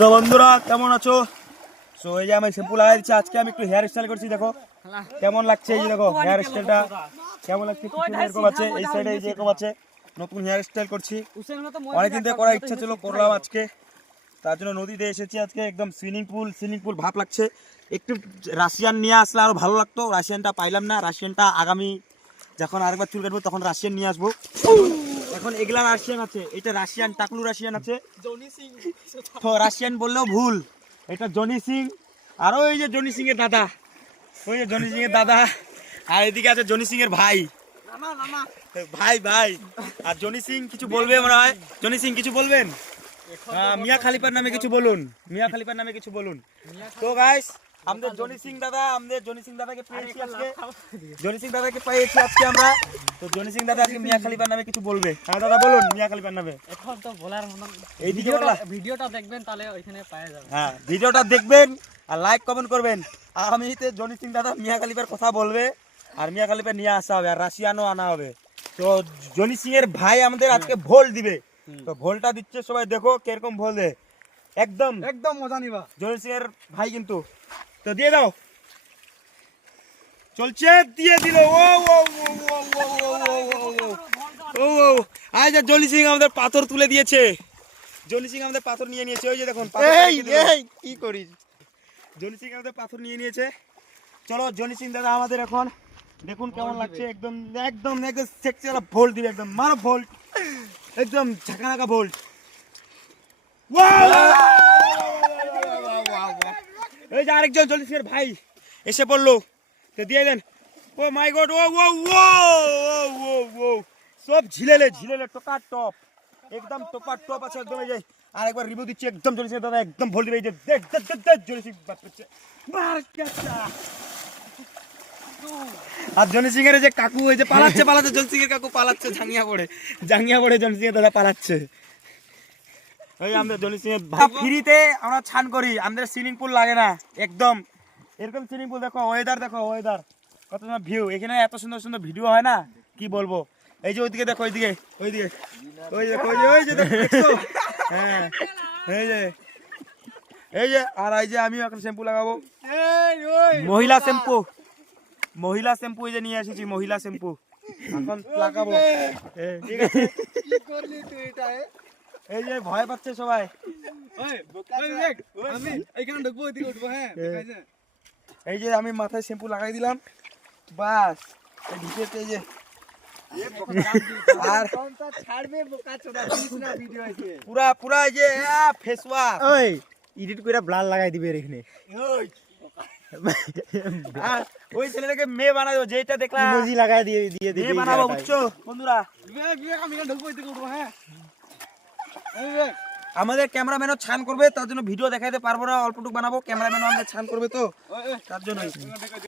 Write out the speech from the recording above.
তো বন্ধুরা কেমন আছো? সো এই যে আমি শ্যাম্পু লাগাই দিচ্ছি, আজকে আমি একটু হেয়ার স্টাইল করছি, দেখো কেমন লাগছে। এই যে দেখো হেয়ার স্টাইলটা কেমন লাগছে, এরকম আছে, এই সাইডে এই যে এরকম আছে। নতুন হেয়ার স্টাইল করছি, অনেকদিন ধরে করার ইচ্ছা ছিল, করলাম আজকে। তার জন্য নদীতে এসেছি আজকে, একদম সুইমিং পুল ভাব লাগছে। একটু রাশিয়ান নিয়ে আসলে আরো ভালো লাগতো, রাশিয়ানটা পাইলাম না। রাশিয়ানটা আগামী যখন আরেকবার চুল কাটবো তখন রাশিয়ান নিয়ে আসবো। এখন এগুলা রাশিয়ান আছে, এটা রাশিয়ান টাকলু রাশিয়ান আছে, তো রাশিয়ান বললেও ভুল, এটা জনি সিং। আর ওই যে জনি সিং এর দাদা, ওই যে জনি সিং এর দাদা, আর এদিকে আছে জনি সিং এর ভাই ভাই। আর জনি সিং কিছু বলবে মনে হয়, জনি সিং কিছু বলবেন? মিয়া খালিফার নামে কিছু বলুন, মিয়া খালিফার নামে কিছু বলুন। তো গাইস আমাদের জনি সিং দাদাকে পেয়েছি আজকে, জনি সিং দাদাকে পেয়েছি আজকে আমরা। তো জনি সিং দাদা আজকে মিয়া খালিফার নামে কিছু বলবে। হ্যাঁ দাদা বলুন মিয়া খালিফার নামে। এখন তো বলার মতো, এইদিকে ভিডিওটা দেখবেন তাহলে ওইখানে পাওয়া যাবে। হ্যাঁ ভিডিওটা দেখবেন আর লাইক কমেন্ট করবেন। আগামীতে জনি সিং দাদা মিয়া খালিফার কথা বলবে আর মিয়া খালিফা নিয়ে আসা হবে, আর রাশিয়ানও আনা হবে। তো জনি সিং এর ভাই আমাদের আজকে ভোল দিবে, তো ভোলটা দিচ্ছে সবাই, দেখো কিরকম ভোল দেয়, একদম মজা নিবা। জনি সিং এর ভাই কিন্তু। তো দিয়ে দাও, চলছে, দিয়ে দিল। ও ও ও ও ও ও আজ জনি সিং আমাদের পাথর তুলে দিয়েছে, জনি সিং আমাদের পাথর নিয়ে নিয়েছে। ওই যে দেখুন কি করিস, জনি সিং আমাদের পাথর নিয়ে নিয়েছে। চলো জনি সিং দাদা আমাদের এখন দেখুন কেমন লাগছে, একদম একদম একদম সেক্সিওয়ালা ভোল্ট দিবে, একদম মারো ভোল্ট, একদম ঝাঁকানাকা ভোল্ট। এই যে আরেকজন জনি সিং এর ভাই এসে পড়লো, তো দিয়ে দেন। ও মাই গড, ও ও ও ও ও সব ঝিলেলে টপার টপ, একদম টপার টপ আছে একদম। এই যে আরেকবার রিভিউ দিচ্ছি, একদম জনি সিং দাদা একদম ভোল্ট দিবে। এই যে দেখ দেখ দেখ জনি সিং বাচ্চা মার কাটা। আর জনি সিং এর যে কাকু এই যে পালাচ্ছে জনি সিং এর কাকু পালাচ্ছে, জাঙ্গিয়া পড়ে জনি সিং এর দাদা পালাচ্ছে। ওই আমাদের জনি সিং এর ফ্রিতে আমরা ছান করি, আমাদের সুইমিং পুল লাগে না, একদম এরকম সুইমিং পুল। দেখো ওয়েদার, দেখো ওয়েদার, কত সুন্দর ভিউ, এখানে এত সুন্দর সুন্দর ভিডিও হয় না, কি বলবো। এই যে ওইদিকে দেখো, ওইদিকে ওই দেখো, ওই যে দেখছো, হ্যাঁ এই যে আর এই যে আমিও এখন শ্যাম্পু লাগাবো, মহিলা শ্যাম্পু এই যে নিয়ে এসেছি, মহিলা শ্যাম্পু এখন লাগাবো। ঠিক আছে, এই যে ভয় পাচ্ছে সবাই। এই যে আমি মাথায় শ্যাম্পু লাগাই দিলাম, বাস এই যে আর পুরা পুরা এই যে ফেস ওয়াশ, ওই এডিট করে ব্লার লাগাই দিবে এখানে। আর ওই ছেলেটাকে মেয়ে বানাবো, যেটা দেখলাম ইমোজি লাগাই দিয়ে দিবে, মেয়ে বানাবো, বুঝছো বন্ধুরা। আমাদের ক্যামেরাম্যানও ছান করবে, তার জন্য ভিডিও দেখাইতে পারবো না, অল্পটুকু বানাবো, ক্যামেরাম্যানও আমাদের ছান করবে, তো তার জন্য